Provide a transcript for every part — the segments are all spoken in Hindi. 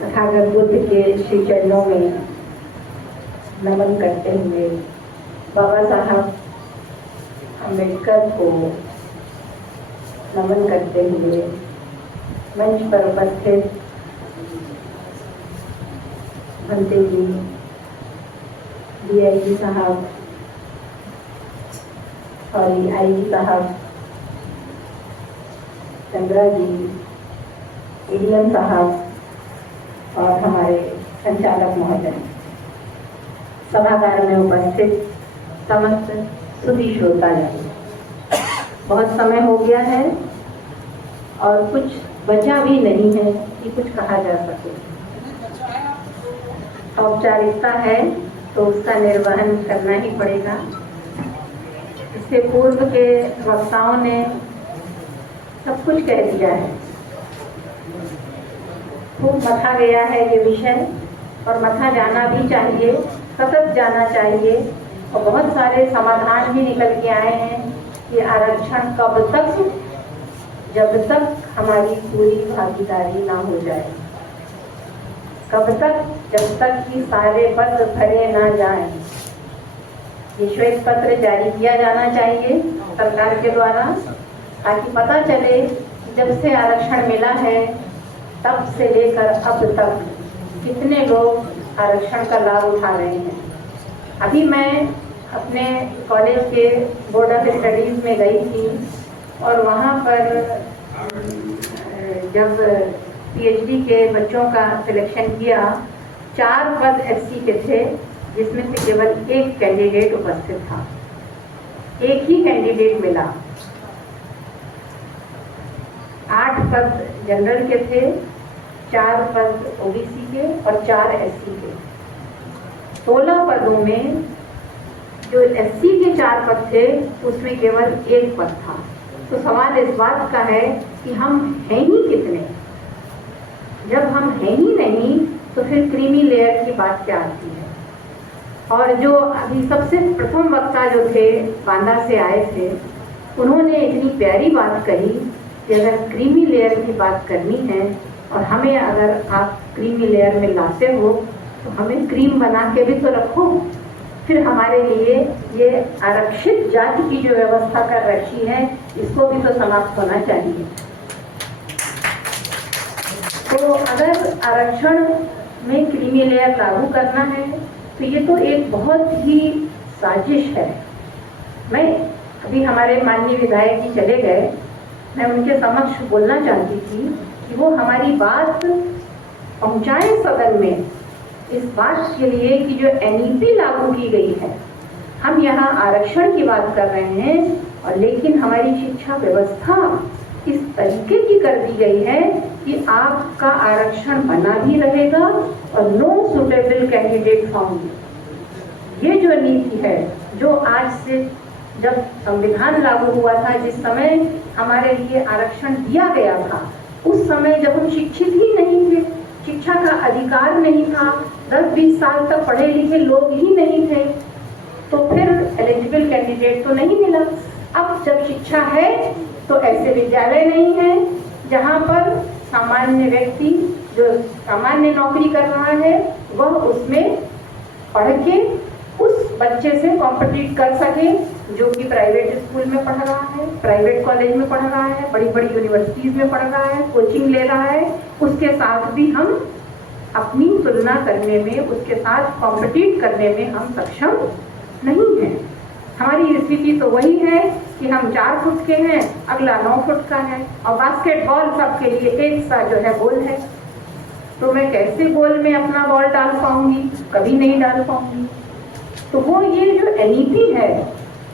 तथागत बुद्ध के श्री चरणों में नमन करते हुए बाबा साहब अम्बेडकर को नमन करते हुए मंच पर उपस्थित भंते जी, DIG साहब और IG साहब, चंद्रा जी, ADM साहब और हमारे संचालक महोदय, सभागार में उपस्थित समस्त सुधी श्रोतागण, बहुत समय हो गया है और कुछ बचा भी नहीं है कि कुछ कहा जा सके। औपचारिकता है तो उसका निर्वहन करना ही पड़ेगा। इससे पूर्व के वक्ताओं ने सब कुछ कह दिया है, खूब मथा गया है ये विषय और मथा जाना भी चाहिए, सतत जाना चाहिए और बहुत सारे समाधान भी निकल के आए हैं कि आरक्षण कब तक, जब तक हमारी पूरी भागीदारी ना हो जाए, कब तक, जब तक कि सारे पद भरे ना जाएं। ये श्वेत पत्र जारी किया जाना चाहिए सरकार के द्वारा, ताकि पता चले कि जब से आरक्षण मिला है तब से लेकर अब तक कितने लोग आरक्षण का लाभ उठा रहे हैं। अभी मैं अपने कॉलेज के बोर्ड ऑफ स्टडीज़ में गई थी और वहाँ पर जब PhD के बच्चों का सिलेक्शन किया, 4 पद SC के थे जिसमें से केवल एक कैंडिडेट उपस्थित था, एक ही कैंडिडेट मिला। 8 पद जनरल के थे, 4 पद OBC के और 4 SC के। 16 पदों में जो SC के 4 पद थे उसमें केवल 1 पद था। तो सवाल इस बात का है कि हम हैं ही कितने? जब हम हैं ही नहीं तो फिर क्रीमी लेयर की बात क्या आती है? और जो अभी सबसे प्रथम वक्ता जो थे बांदा से आए थे, उन्होंने इतनी प्यारी बात कही कि अगर क्रीमी लेयर की बात करनी है और हमें अगर आप क्रीमी लेयर में लाते हो तो हमें क्रीम बना के भी तो रखो। फिर हमारे लिए ये आरक्षित जाति की जो व्यवस्था कर रखी है इसको भी तो समाप्त होना चाहिए। तो अगर आरक्षण में क्रीमी लेयर लागू करना है तो ये तो एक बहुत ही साजिश है। मैं अभी हमारे माननीय विधायक जी चले गए, मैं उनके समक्ष बोलना चाहती थी कि वो हमारी बात पहुंचाएं सदन में, इस बात के लिए कि जो NEP लागू की गई है, हम यहाँ आरक्षण की बात कर रहे हैं और लेकिन हमारी शिक्षा व्यवस्था इस तरीके की कर दी गई है कि आपका आरक्षण बना भी रहेगा और नो सुटेबल कैंडिडेट फाउंड। ये जो नीति है, जो आज से जब संविधान लागू हुआ था, जिस समय हमारे लिए आरक्षण दिया गया था, उस समय जब हम शिक्षित ही नहीं थे, शिक्षा का अधिकार नहीं था, 10-20 साल तक पढ़े लिखे लोग ही नहीं थे, तो फिर एलिजिबल कैंडिडेट तो नहीं मिला। अब जब शिक्षा है तो ऐसे विद्यालय नहीं है जहाँ पर सामान्य व्यक्ति जो सामान्य नौकरी कर रहा है वह उसमें पढ़ के उस बच्चे से कॉम्पिटिट कर सके जो कि प्राइवेट स्कूल में पढ़ रहा है, प्राइवेट कॉलेज में पढ़ रहा है, बड़ी बड़ी यूनिवर्सिटीज़ में पढ़ रहा है, कोचिंग ले रहा है। उसके साथ भी हम अपनी तुलना करने में, उसके साथ कॉम्पिटिट करने में हम सक्षम नहीं हैं। हमारी स्थिति तो वही है कि हम 4 फुट के हैं, अगला 9 फुट का है और बास्केटबॉल सबके लिए एक सा जो है गोल है। तो मैं कैसे गोल में अपना बॉल डाल पाऊंगी? कभी नहीं डाल पाऊंगी। तो वो ये जो NEP है,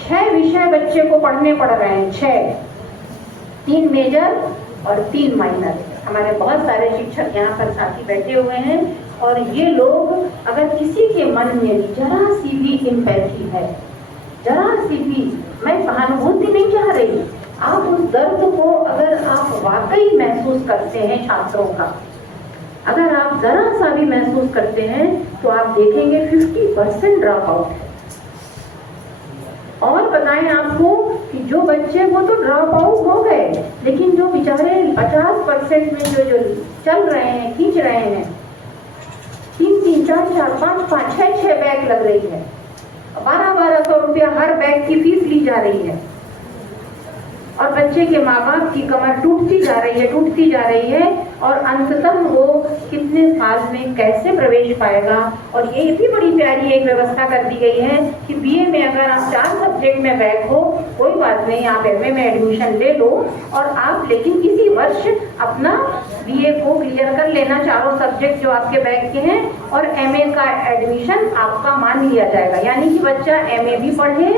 6 विषय बच्चे को पढ़ने पड़ रहे हैं, 6, 3 मेजर और 3 माइनर। हमारे बहुत सारे शिक्षक यहाँ पर साथी बैठे हुए हैं और ये लोग, अगर किसी के मन में जरा सी भी एम्पैथी है, जरा सी भी, मैं सहानुभूति नहीं चाह रही, आप उस दर्द को अगर आप वाकई महसूस करते हैं छात्रों का, अगर आप जरा सा भी महसूस करते हैं तो आप देखेंगे 50% ड्रॉप आउट है। और बताएं आपको कि जो बच्चे वो तो ड्रॉप आउट हो गए, लेकिन जो बेचारे 50% में जो चल रहे हैं, खींच रहे हैं, 4-4, 5-5, 6-6 बैग लग रही है। 1200 रुपया हर बैग की फीस ली जा रही है और बच्चे के माँ बाप की कमर टूटती जा रही है और अंततः वो कितने साल में कैसे प्रवेश पाएगा। और ये भी बड़ी प्यारी एक व्यवस्था कर दी गई है कि बीए में अगर आप 4 सब्जेक्ट में बैक हो, कोई बात नहीं, आप एमए में एडमिशन ले लो और आप लेकिन इसी वर्ष अपना बीए को क्लियर कर लेना, चारों सब्जेक्ट जो आपके बैक के हैं, और एमए का एडमिशन आपका मान लिया जाएगा। यानी कि बच्चा एमए भी पढ़े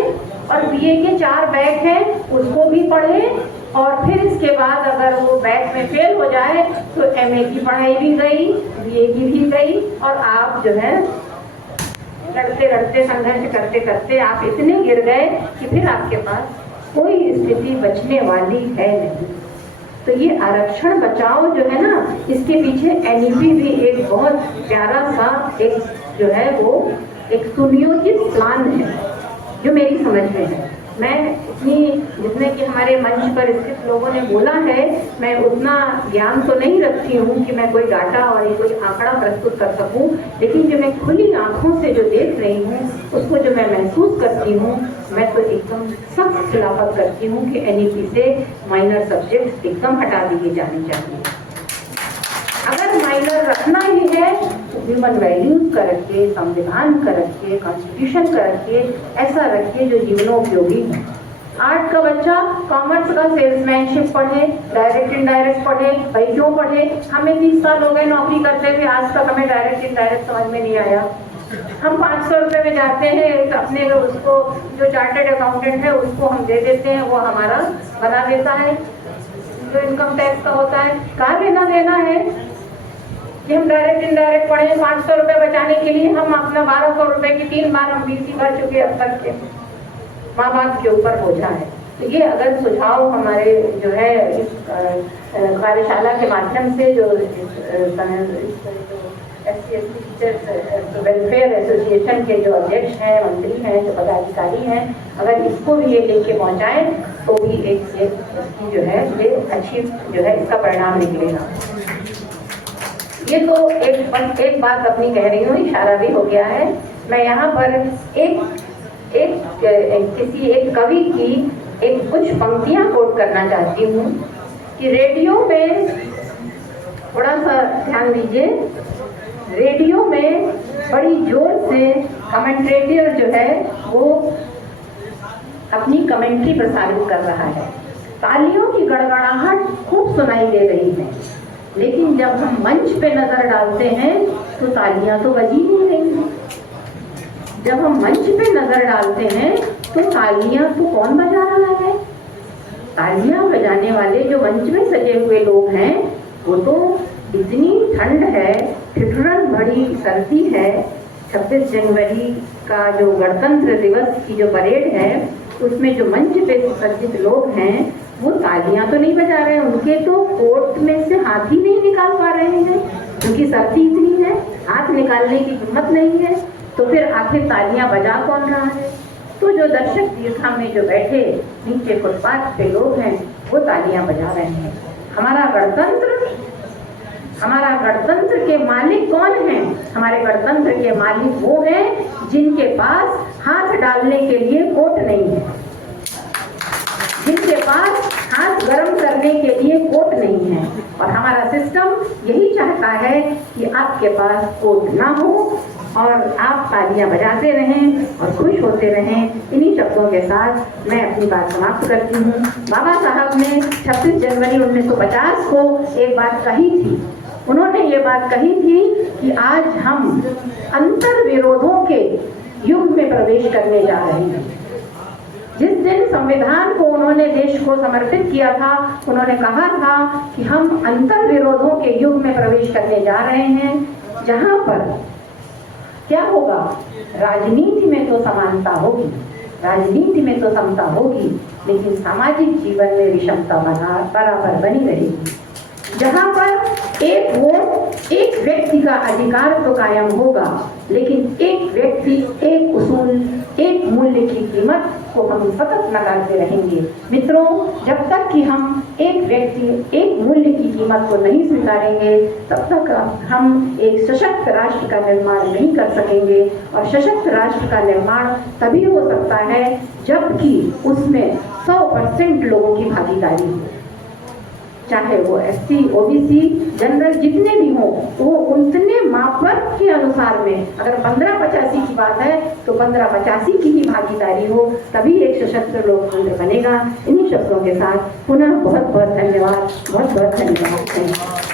और बीए के 4 बैक हैं उसको भी पढ़े, और फिर इसके बाद अगर वो बैक में फेल हो जाए तो एमए की पढ़ाई भी गई, बीए की भी गई, और आप जो है लड़ते संघर्ष करते आप इतने गिर गए कि फिर आपके पास कोई स्थिति बचने वाली है नहीं। तो ये आरक्षण बचाओ जो है ना, इसके पीछे एनईपी भी एक बहुत प्यारा सा एक जो है वो एक सुनियोजित प्लान है जो मेरी समझ में है। मैं इतनी, जिसमें कि हमारे मंच पर स्थित लोगों ने बोला है, मैं उतना ज्ञान तो नहीं रखती हूँ कि मैं कोई डाटा और कोई आंकड़ा प्रस्तुत कर सकूँ, लेकिन जो मैं खुली आंखों से जो देख रही हूँ, उसको जो मैं महसूस करती हूँ, मैं तो एकदम सख्त खिलाफत करती हूँ कि एनईपी से माइनर सब्जेक्ट एकदम हटा दिए जाने चाहिए। अगर माइनर रखना ही है तो ह्यूमन वैल्यूज का रखिए, संविधान का रखिए, कॉन्स्टिट्यूशन का रखिए, ऐसा रखिए जो जीवनोपयोगी है। आर्ट का बच्चा कॉमर्स का सेल्समैनशिप पढ़े, डायरेक्ट इनडायरेक्ट पढ़े, भाई क्यों पढ़े? हमें 30 साल हो गए नौकरी करते हुए, आज तक हमें डायरेक्ट इनडायरेक्ट समझ में नहीं आया। हम 500 रुपये में जाते हैं, अपने उसको जो चार्टर्ड अकाउंटेंट है उसको हम दे देते हैं, वो हमारा बना देता है। जो इनकम टैक्स का होता है, कहाँ लेना देना है कि हम डायरेक्ट इनडायरेक्ट पढ़े। 500 रुपये बचाने के लिए हम अपना 1200 रुपये की 3 बार हम बीसी भर चुके अब तक के, माँ बाप के ऊपर बोझा है। तो ये अगर सुझाव हमारे जो है इस कार्यशाला के माध्यम से जो SC/ST टीचर्स वेलफेयर एसोसिएशन के जो अध्यक्ष हैं, मंत्री हैं, जो पदाधिकारी हैं, अगर इसको भी ये लेके पहुँचाएं तो भी एक जो है ये अच्छी जो है इसका परिणाम निकलेगा। ये तो एक बात अपनी कह रही हूँ, इशारा भी हो गया है। मैं यहाँ पर किसी एक कवि की कुछ पंक्तियाँ कोट करना चाहती हूँ कि रेडियो में, थोड़ा सा ध्यान दीजिए, रेडियो में बड़ी जोर से कमेंटेटर जो है वो अपनी कमेंट्री प्रसारित कर रहा है। तालियों की गड़गड़ाहट खूब सुनाई दे रही है, लेकिन जब हम मंच पे नजर डालते हैं तो तालियां तो बजी नहीं रही हैं। जब हम मंच पे नजर डालते हैं तो तालियां तो कौन बजा रहा है? तालियां बजाने वाले जो मंच में सजे हुए लोग हैं, वो तो इतनी ठंड है, ठिठुरन भरी सर्दी है, 26 जनवरी का जो गणतंत्र दिवस की जो परेड है उसमें जो मंच पे सुसज्जित लोग हैं वो तालियां तो नहीं बजा रहे हैं, उनके तो कोट में से हाथ ही नहीं निकाल पा रहे हैं क्योंकि सर्दी इतनी है, हाथ निकालने की हिम्मत नहीं है। तो फिर आखिर तालियां बजा कौन रहा है? तो जो दर्शक दीर्घा में जो बैठे नीचे फुटपाथ पे लोग हैं वो तालियां बजा रहे हैं। हमारा गणतंत्र के मालिक कौन हैं? हमारे गणतंत्र के मालिक वो हैं जिनके पास हाथ डालने के लिए कोट नहीं है, जिनके पास हाथ गर्म करने के लिए कोट नहीं है। और हमारा सिस्टम यही चाहता है कि आपके पास कोट ना हो और आप तालियां बजाते रहें और खुश होते रहें। इन्हीं शब्दों के साथ मैं अपनी बात समाप्त करती हूँ। बाबा साहब ने 26 जनवरी 1950 को एक बात कही थी। उन्होंने ये बात कही थी कि आज हम अंतर विरोधों के युग में प्रवेश करने जा रहे हैं। जिस दिन संविधान को उन्होंने देश को समर्पित किया था, उन्होंने कहा था कि हम अंतर विरोधों के युग में प्रवेश करने जा रहे हैं, जहां पर क्या होगा? राजनीति में तो समानता होगी, राजनीति में तो समता होगी, लेकिन सामाजिक जीवन में विषमता बराबर बनी रहेगी। जहां पर एक वोट एक व्यक्ति का अधिकार तो कायम होगा, लेकिन एक व्यक्ति, एक उसूल, एक मूल्य की कीमत को हम सतत लगाते रहेंगे। मित्रों, जब तक कि हम एक व्यक्ति, एक मूल्य की कीमत को नहीं स्वीकारेंगे, तब तक हम एक सशक्त राष्ट्र का निर्माण नहीं कर सकेंगे। और सशक्त राष्ट्र का निर्माण तभी हो सकता है जबकि उसमें 100% लोगों की भागीदारी हो, चाहे वो SC, OBC, जनरल जितने भी हों, वो उतने मापदंड के अनुसार में, अगर 15-85 की बात है तो 15-85 की ही भागीदारी हो, तभी एक सशक्त लोकतंत्र बनेगा। इन्हीं शब्दों के साथ पुनः बहुत बहुत धन्यवाद, बहुत बहुत धन्यवाद।